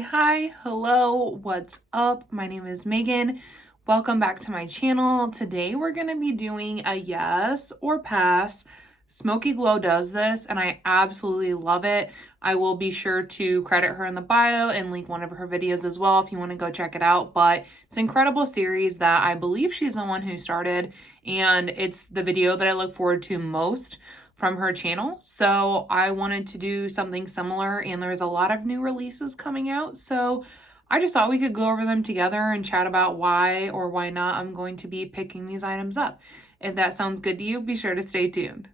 Hi, hello, what's up? My name is Megan. Welcome back to my channel. Today we're going to be doing a yes or pass. Smoky Glow does this and I absolutely love it. I will be sure to credit her in the bio and link one of her videos as well if you want to go check it out. But it's an incredible series that I believe she's the one who started, and it's the video that I look forward to most from her channel. So I wanted to do something similar, and there's a lot of new releases coming out. So I just thought we could go over them together and chat about why or why not I'm going to be picking these items up. If that sounds good to you, be sure to stay tuned.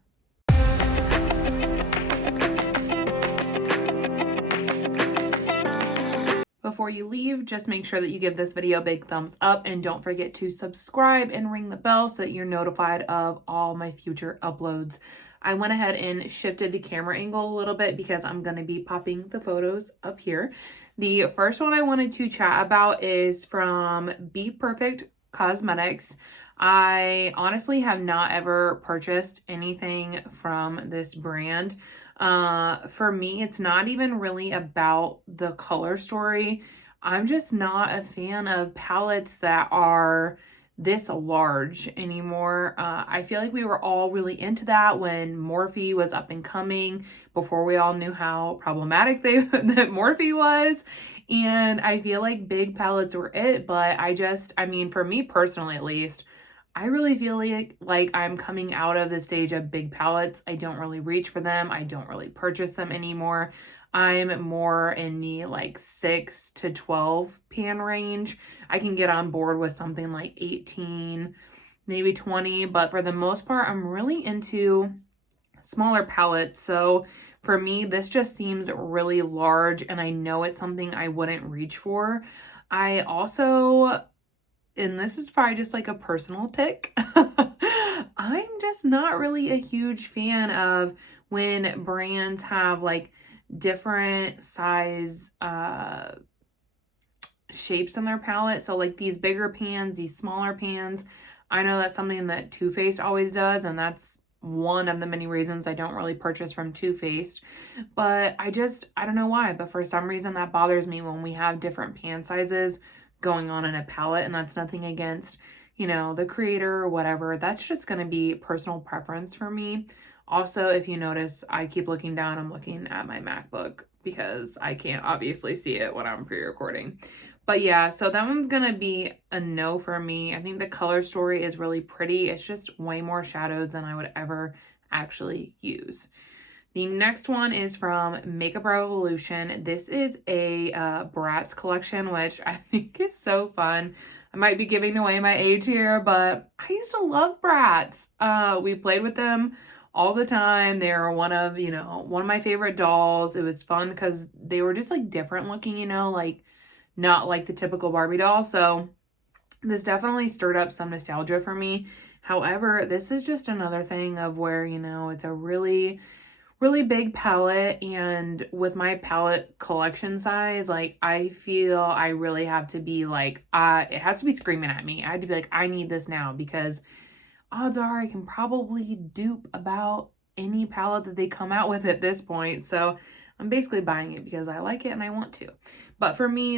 Before you leave, just make sure that you give this video a big thumbs up and don't forget to subscribe and ring the bell so that you're notified of all my future uploads. I went ahead and shifted the camera angle a little bit because I'm going to be popping the photos up here. The first one I wanted to chat about is from Be Perfect Cosmetics. I honestly have not ever purchased anything from this brand. For me, it's not even really about the color story. I'm just not a fan of palettes that are this large anymore. I feel like we were all really into that when Morphe was up and coming, before we all knew how problematic that Morphe was. And I feel like big palettes were it, but I mean, for me personally at least, I really feel like I'm coming out of the stage of big palettes. I don't really reach for them. I don't really purchase them anymore. I'm more in the like 6 to 12 pan range. I can get on board with something like 18, maybe 20, but for the most part, I'm really into smaller palettes. So for me, this just seems really large, and I know it's something I wouldn't reach for. I also, and this is probably just like a personal tick, I'm just not really a huge fan of when brands have like different size shapes in their palette. So like these bigger pans, these smaller pans. I know that's something that Too Faced always does, and that's one of the many reasons I don't really purchase from Too Faced. But I don't know why, but for some reason that bothers me when we have different pan sizes going on in a palette, and that's nothing against, you know, the creator or whatever. That's just going to be personal preference for me. Also, if you notice, I keep looking down. I'm looking at my MacBook because I can't obviously see it when I'm pre-recording. But yeah, so that one's gonna be a no for me. I think the color story is really pretty. It's just way more shadows than I would ever actually use. The next one is from Makeup Revolution. This is a Bratz collection, which I think is so fun. I might be giving away my age here, but I used to love Bratz. We played with them all the time. They were one of my favorite dolls. It was fun because they were just like different looking, like not like the typical Barbie doll. So this definitely stirred up some nostalgia for me. However, this is just another thing of where, it's a really big palette, and with my palette collection size, like I feel I really have to be like, it has to be screaming at me. I had to be like, I need this now, because odds are I can probably dupe about any palette that they come out with at this point. So I'm basically buying it because I like it and I want to. But for me,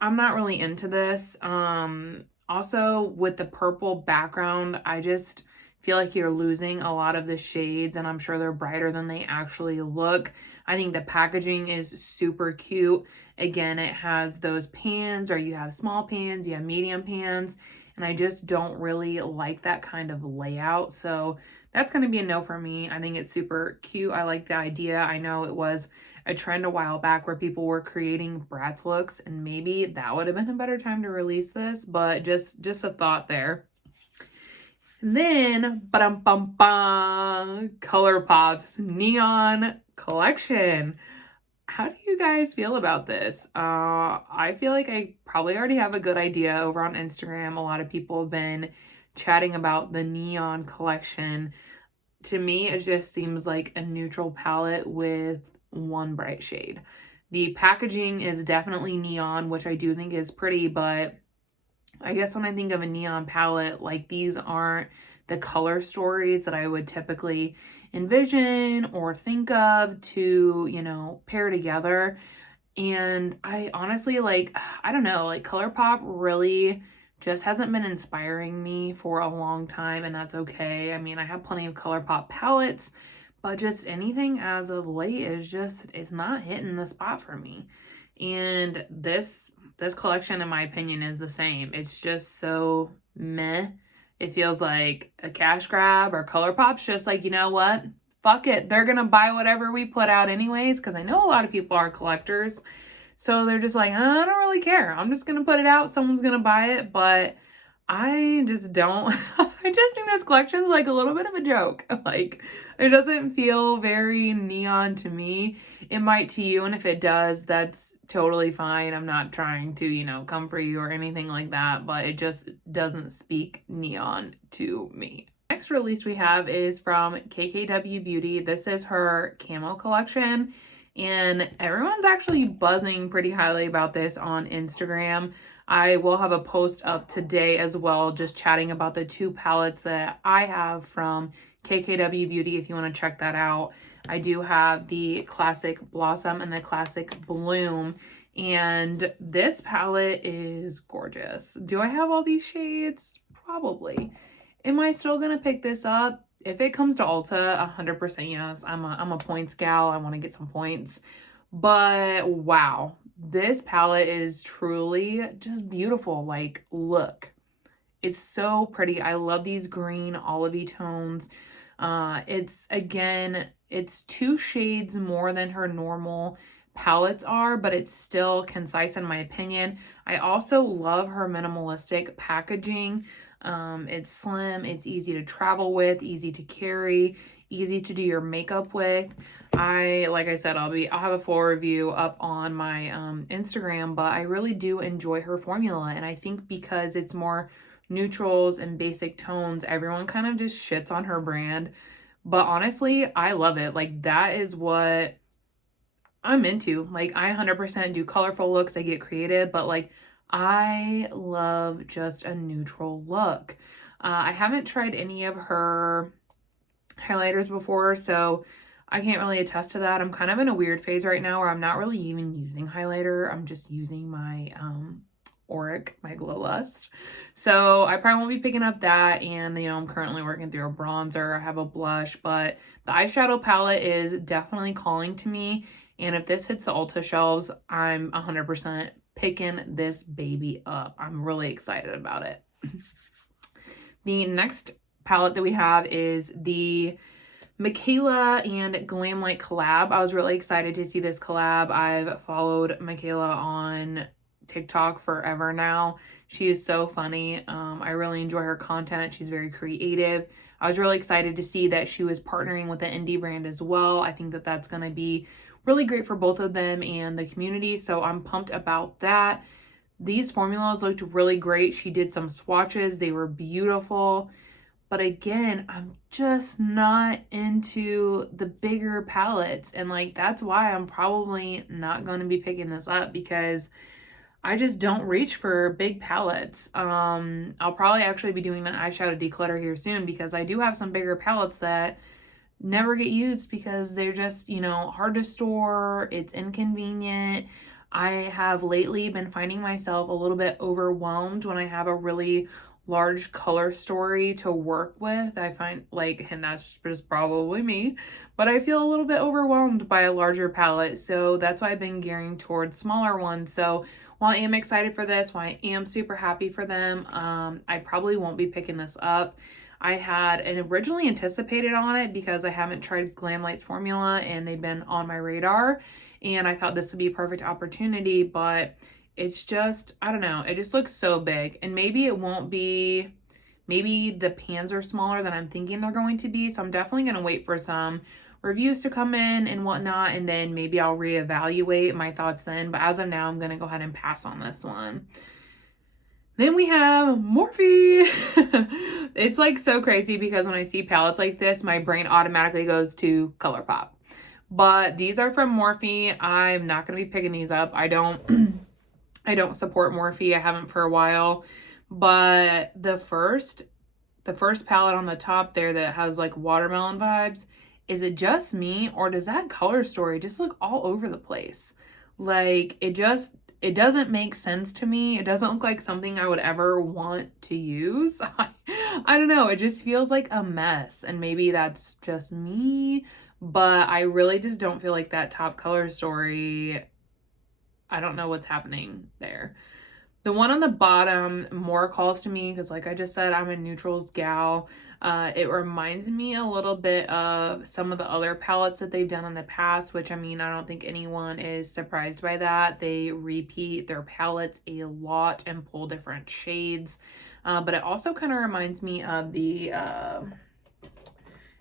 I'm not really into this. Also with the purple background, I just feel like you're losing a lot of the shades, and I'm sure they're brighter than they actually look. I think the packaging is super cute. Again, it has those pans, or you have small pans, you have medium pans, and I just don't really like that kind of layout. So that's going to be a no for me. I think it's super cute. I like the idea. I know it was a trend a while back where people were creating Bratz looks, and maybe that would have been a better time to release this, but just a thought there. Then, Colourpop's Neon Collection. How do you guys feel about this? I feel like I probably already have a good idea over on Instagram. A lot of people have been chatting about the Neon Collection. To me, it just seems like a neutral palette with one bright shade. The packaging is definitely neon, which I do think is pretty, but I guess when I think of a neon palette, like these aren't the color stories that I would typically envision or think of to, pair together. And I honestly, like, I don't know, like Colourpop really just hasn't been inspiring me for a long time, and that's okay. I mean, I have plenty of Colourpop palettes, but just anything as of late is not hitting the spot for me. And this collection, in my opinion, is the same. It's just so meh. It feels like a cash grab, or Colourpop's just like, you know what? Fuck it. They're gonna buy whatever we put out anyways, because I know a lot of people are collectors. So they're just like, I don't really care. I'm just gonna put it out. Someone's gonna buy it. But I just don't. I just think this collection's like a little bit of a joke. Like, it doesn't feel very neon to me. It might to you, and if it does, that's totally fine. I'm not trying to, come for you or anything like that, but it just doesn't speak neon to me. Next release we have is from KKW Beauty. This is her camo collection, and everyone's actually buzzing pretty highly about this on Instagram. I will have a post up today as well, just chatting about the two palettes that I have from KKW Beauty if you want to check that out. I do have the Classic Blossom and the Classic Bloom, and this palette is gorgeous. Do I have all these shades? Probably. Am I still gonna pick this up? If it comes to Ulta, 100% yes. I'm a points gal. I want to get some points. But wow, this palette is truly just beautiful. Like, look, it's so pretty. I love these green olivey tones. It's 2 shades more than her normal palettes are, but it's still concise in my opinion. I also love her minimalistic packaging. It's slim, it's easy to travel with, easy to carry, easy to do your makeup with. Like I said, I'll have a full review up on my Instagram, but I really do enjoy her formula. And I think because it's more neutrals and basic tones, everyone kind of just shits on her brand. But honestly, I love it. Like, that is what I'm into. Like, I 100% do colorful looks. I get creative, but like, I love just a neutral look. I haven't tried any of her highlighters before, so I can't really attest to that. I'm kind of in a weird phase right now where I'm not really even using highlighter. I'm just using my Auric, my Glow Lust. So I probably won't be picking up that, and I'm currently working through a bronzer. I have a blush, but the eyeshadow palette is definitely calling to me, and if this hits the Ulta shelves, I'm 100% picking this baby up. I'm really excited about it. The next palette that we have is the Micaela and Glamlight collab. I was really excited to see this collab. I've followed Micaela on TikTok forever now. She is so funny. I really enjoy her content. She's very creative. I was really excited to see that she was partnering with an indie brand as well. I think that that's going to be really great for both of them and the community, so I'm pumped about that. These formulas looked really great. She did some swatches. They were beautiful. But again, I'm just not into the bigger palettes. And like, that's why I'm probably not going to be picking this up, because I just don't reach for big palettes. I'll probably actually be doing an eyeshadow declutter here soon, because I do have some bigger palettes that never get used because they're just, hard to store. It's inconvenient. I have lately been finding myself a little bit overwhelmed when I have a really large color story to work with. I find and that's just probably me, but I feel a little bit overwhelmed by a larger palette. So that's why I've been gearing towards smaller ones. So while I am excited for this, while I am super happy for them, I probably won't be picking this up. I had originally anticipated on it because I haven't tried Glamlight's formula and they've been on my radar, and I thought this would be a perfect opportunity, but it's just, I don't know, it just looks so big. And maybe it won't be, maybe the pans are smaller than I'm thinking they're going to be, so I'm definitely going to wait for some reviews to come in and whatnot, and then maybe I'll reevaluate my thoughts then. But as of now, I'm going to go ahead and pass on this one. Then we have Morphe. It's like so crazy because when I see palettes like this, my brain automatically goes to Colourpop. But these are from Morphe. I'm not going to be picking these up. I don't support Morphe. I haven't for a while. But the first palette on the top there that has like watermelon vibes, is it just me, or does that color story just look all over the place? Like, it doesn't make sense to me. It doesn't look like something I would ever want to use. I don't know. It just feels like a mess. And maybe that's just me, but I really just don't feel like that Top Color Story. I don't know what's happening there. The one on the bottom more calls to me because, like I just said, I'm a neutrals gal. It reminds me a little bit of some of the other palettes that they've done in the past, which, I mean, I don't think anyone is surprised by that. They repeat their palettes a lot and pull different shades. But it also kind of reminds me of the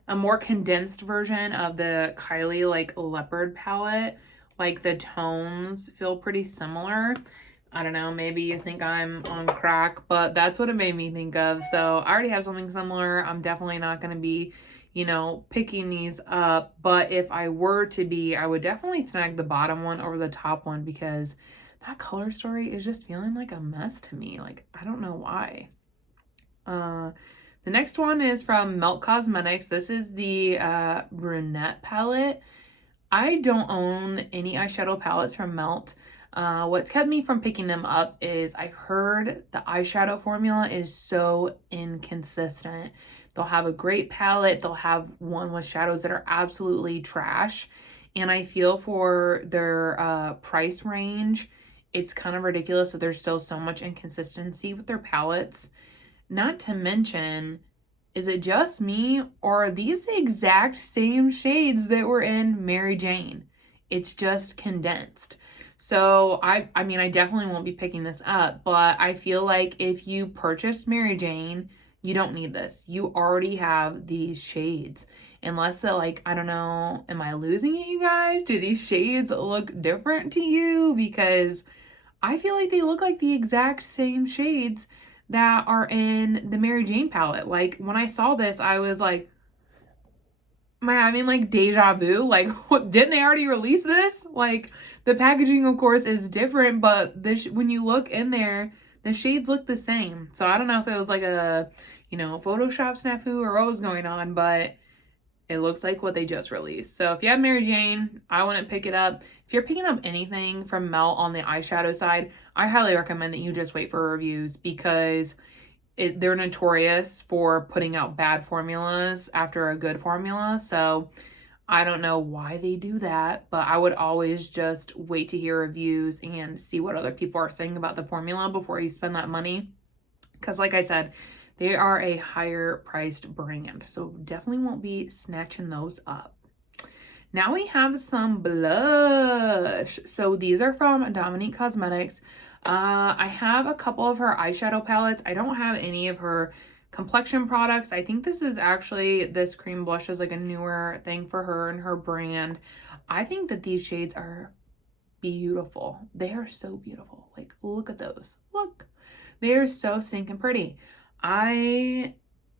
a more condensed version of the Kylie like leopard palette. Like the tones feel pretty similar. I don't know, maybe you think I'm on crack, but that's what it made me think of. So I already have something similar. I'm definitely not going to be, you know, picking these up. But if I were to be, I would definitely snag the bottom one over the top one because that Color Story is just feeling like a mess to me. Like, I don't know why. The next one is from Melt Cosmetics. This is the brunette palette. I don't own any eyeshadow palettes from Melt. What's kept me from picking them up is I heard the eyeshadow formula is so inconsistent. They'll have a great palette. They'll have one with shadows that are absolutely trash. And I feel for their price range, it's kind of ridiculous that there's still so much inconsistency with their palettes. Not to mention, is it just me or are these the exact same shades that were in Mary Jane? It's just condensed. So I mean, I definitely won't be picking this up, but I feel like if you purchased Mary Jane, you don't need this. You already have these shades. Unless that, like, I don't know, am I losing it, you guys? Do these shades look different to you? Because I feel like they look like the exact same shades that are in the Mary Jane palette. Like, when I saw this, I was like, am I having like deja vu? Like, what, didn't they already release this? Like, the packaging, of course, is different, but this, when you look in there, the shades look the same. So I don't know if it was like a, you know, Photoshop snafu or what was going on, but it looks like what they just released. So if you have Mary Jane, I wouldn't pick it up. If you're picking up anything from Melt on the eyeshadow side, I highly recommend that you just wait for reviews because they're notorious for putting out bad formulas after a good formula. So I don't know why they do that, but I would always just wait to hear reviews and see what other people are saying about the formula before you spend that money. Because like I said, they are a higher priced brand, so definitely won't be snatching those up. Now we have some blush. So these are from Dominique Cosmetics. I have a couple of her eyeshadow palettes. I don't have any of her complexion products. I think this is actually, this cream blush is like a newer thing for her and her brand. I think that these shades are beautiful. They are so beautiful. Like, look at those. Look. They are so stinking pretty. I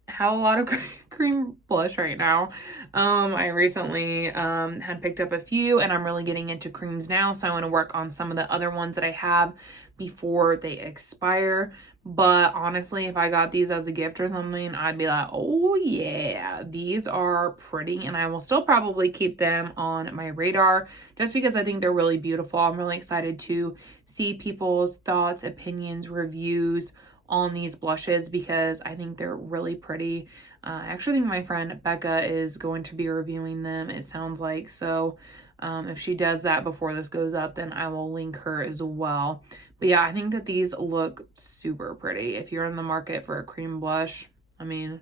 have a lot of cream blush right now. I recently had picked up a few and I'm really getting into creams now, so I want to work on some of the other ones that I have before they expire. But honestly, if I got these as a gift or something, I'd be like, oh yeah, these are pretty, and I will still probably keep them on my radar just because I think they're really beautiful. I'm really excited to see people's thoughts, opinions, reviews on these blushes because I think they're really pretty. I actually think my friend Becca is going to be reviewing them, it sounds like. So if she does that before this goes up, then I will link her as well. But yeah, I think that these look super pretty. If you're in the market for a cream blush, I mean,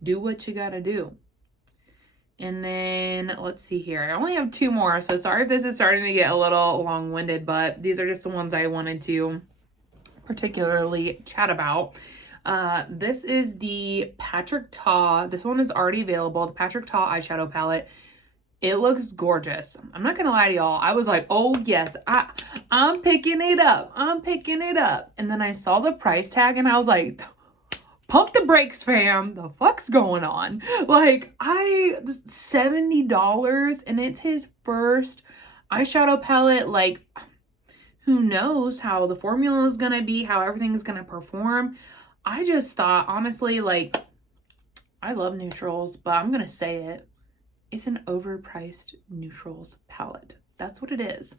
do what you gotta do. And then let's see here. I only have two more, so sorry if this is starting to get a little long-winded, but these are just the ones I wanted to particularly chat about. This is the Patrick Ta. This one is already available. The Patrick Ta eyeshadow palette. It looks gorgeous. I'm not gonna lie to y'all. I was like, oh yes, I'm picking it up. I'm picking it up. And then I saw the price tag and I was like, pump the brakes, fam. The fuck's going on? Like, $70 and it's his first eyeshadow palette. Like, who knows how the formula is gonna be, how everything's gonna perform. I just thought, honestly, like, I love neutrals, but I'm gonna say it. It's an overpriced neutrals palette. That's what it is.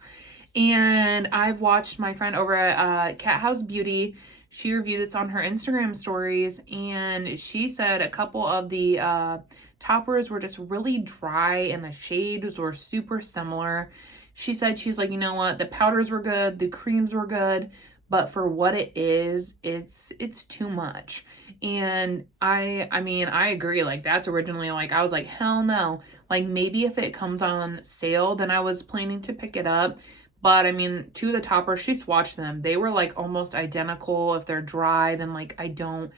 And I've watched my friend over at KKW Beauty. She reviewed this on her Instagram stories, and she said a couple of the toppers were just really dry and the shades were super similar. She said, she's like, you know what, the powders were good, the creams were good, but for what it is, it's too much. And I mean, I agree. Like, that's originally, like, I was like, hell no. Like, maybe if it comes on sale, then I was planning to pick it up. But I mean, two of the toppers, she swatched them. They were like almost identical. If they're dry, then like I don't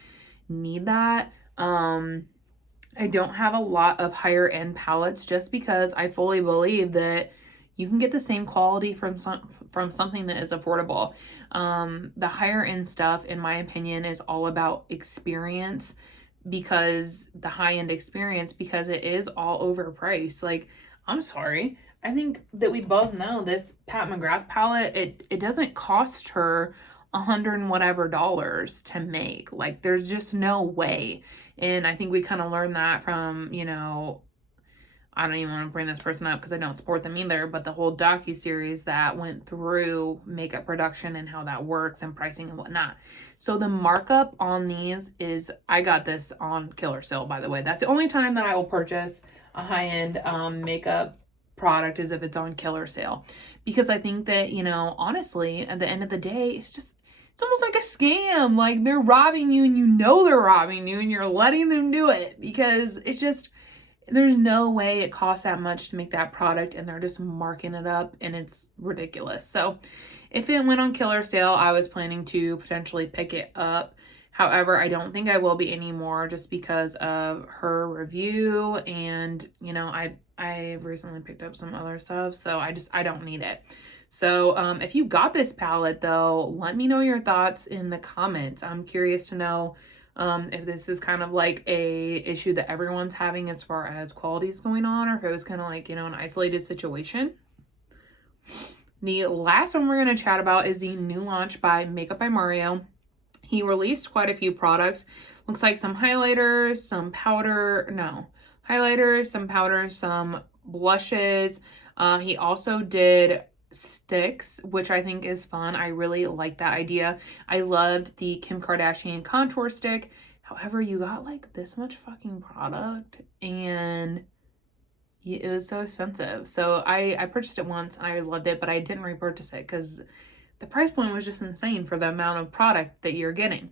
need that. I don't have a lot of higher end palettes just because I fully believe that you can get the same quality from something that is affordable. The higher end stuff, in my opinion, is all about experience, because the high end experience, because it is all overpriced. Like, I'm sorry. I think that we both know this Pat McGrath palette, it doesn't cost her $100 and whatever to make. Like, there's just no way. And I think we kind of learned that from, you know, I don't even want to bring this person up because I don't support them either, but the whole docuseries that went through makeup production and how that works and pricing and whatnot. So the markup on these is, I got this on killer sale, by the way. That's the only time that I will purchase a high-end makeup product, is if it's on killer sale. Because I think that, you know, honestly, at the end of the day, it's almost like a scam. Like, they're robbing you and you know they're robbing you and you're letting them do it, because it's just, there's no way it costs that much to make that product, and they're just marking it up, and it's ridiculous. So if it went on killer sale, I was planning to potentially pick it up. However, I don't think I will be anymore, just because of her review, and you know, I've recently picked up some other stuff, so I don't need it. So if you got this palette though, let me know your thoughts in the comments. I'm curious to know if this is kind of like a issue that everyone's having as far as quality is going on, or if it was kind of like, you know, an isolated situation. The last one we're going to chat about is the new launch by Makeup by Mario. He released quite a few products. Looks like some highlighters, some powder, no, highlighters, some powders, some blushes. He also did sticks, which I think is fun. I really like that idea. I loved the Kim Kardashian contour stick. However, you got like this much fucking product and it was so expensive. So I purchased it once and I loved it, but I didn't repurchase it because the price point was just insane for the amount of product that you're getting.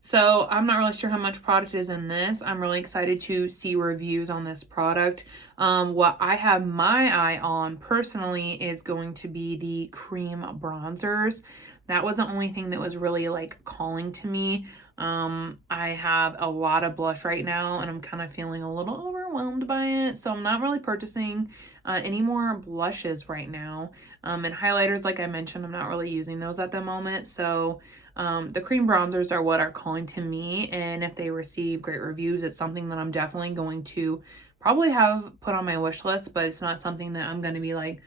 So I'm not really sure how much product is in this. I'm really excited to see reviews on this product. What I have my eye on personally is going to be the cream bronzers. That was the only thing that was really like calling to me. I have a lot of blush right now and I'm kind of feeling a little overwhelmed by it. So I'm not really purchasing any more blushes right now. And highlighters, like I mentioned, I'm not really using those at the moment. So the cream bronzers are what are calling to me, and if they receive great reviews, it's something that I'm definitely going to probably have put on my wish list, but it's not something that I'm going to be like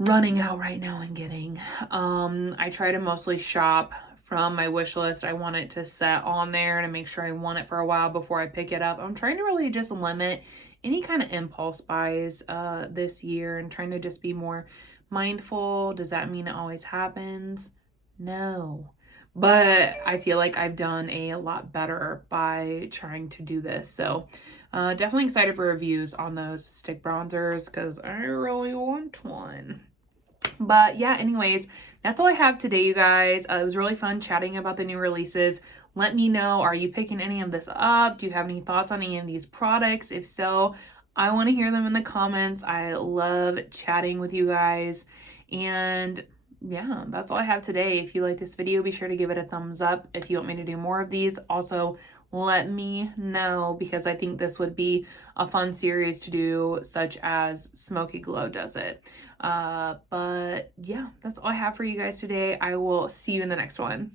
running out right now and getting. I try to mostly shop from my wish list. I want it to set on there to make sure I want it for a while before I pick it up. I'm trying to really just limit any kind of impulse buys this year and trying to just be more mindful. Does that mean it always happens? No, but I feel like I've done a lot better by trying to do this. So definitely excited for reviews on those stick bronzers because I really want one. But yeah, anyways, that's all I have today, you guys. It was really fun chatting about the new releases. Let me know, are you picking any of this up? Do you have any thoughts on any of these products? If so, I want to hear them in the comments. I love chatting with you guys. And yeah, that's all I have today. If you like this video, be sure to give it a thumbs up. If you want me to do more of these, also let me know, because I think this would be a fun series to do, such as Smoky Glow does it. But yeah, that's all I have for you guys today. I will see you in the next one.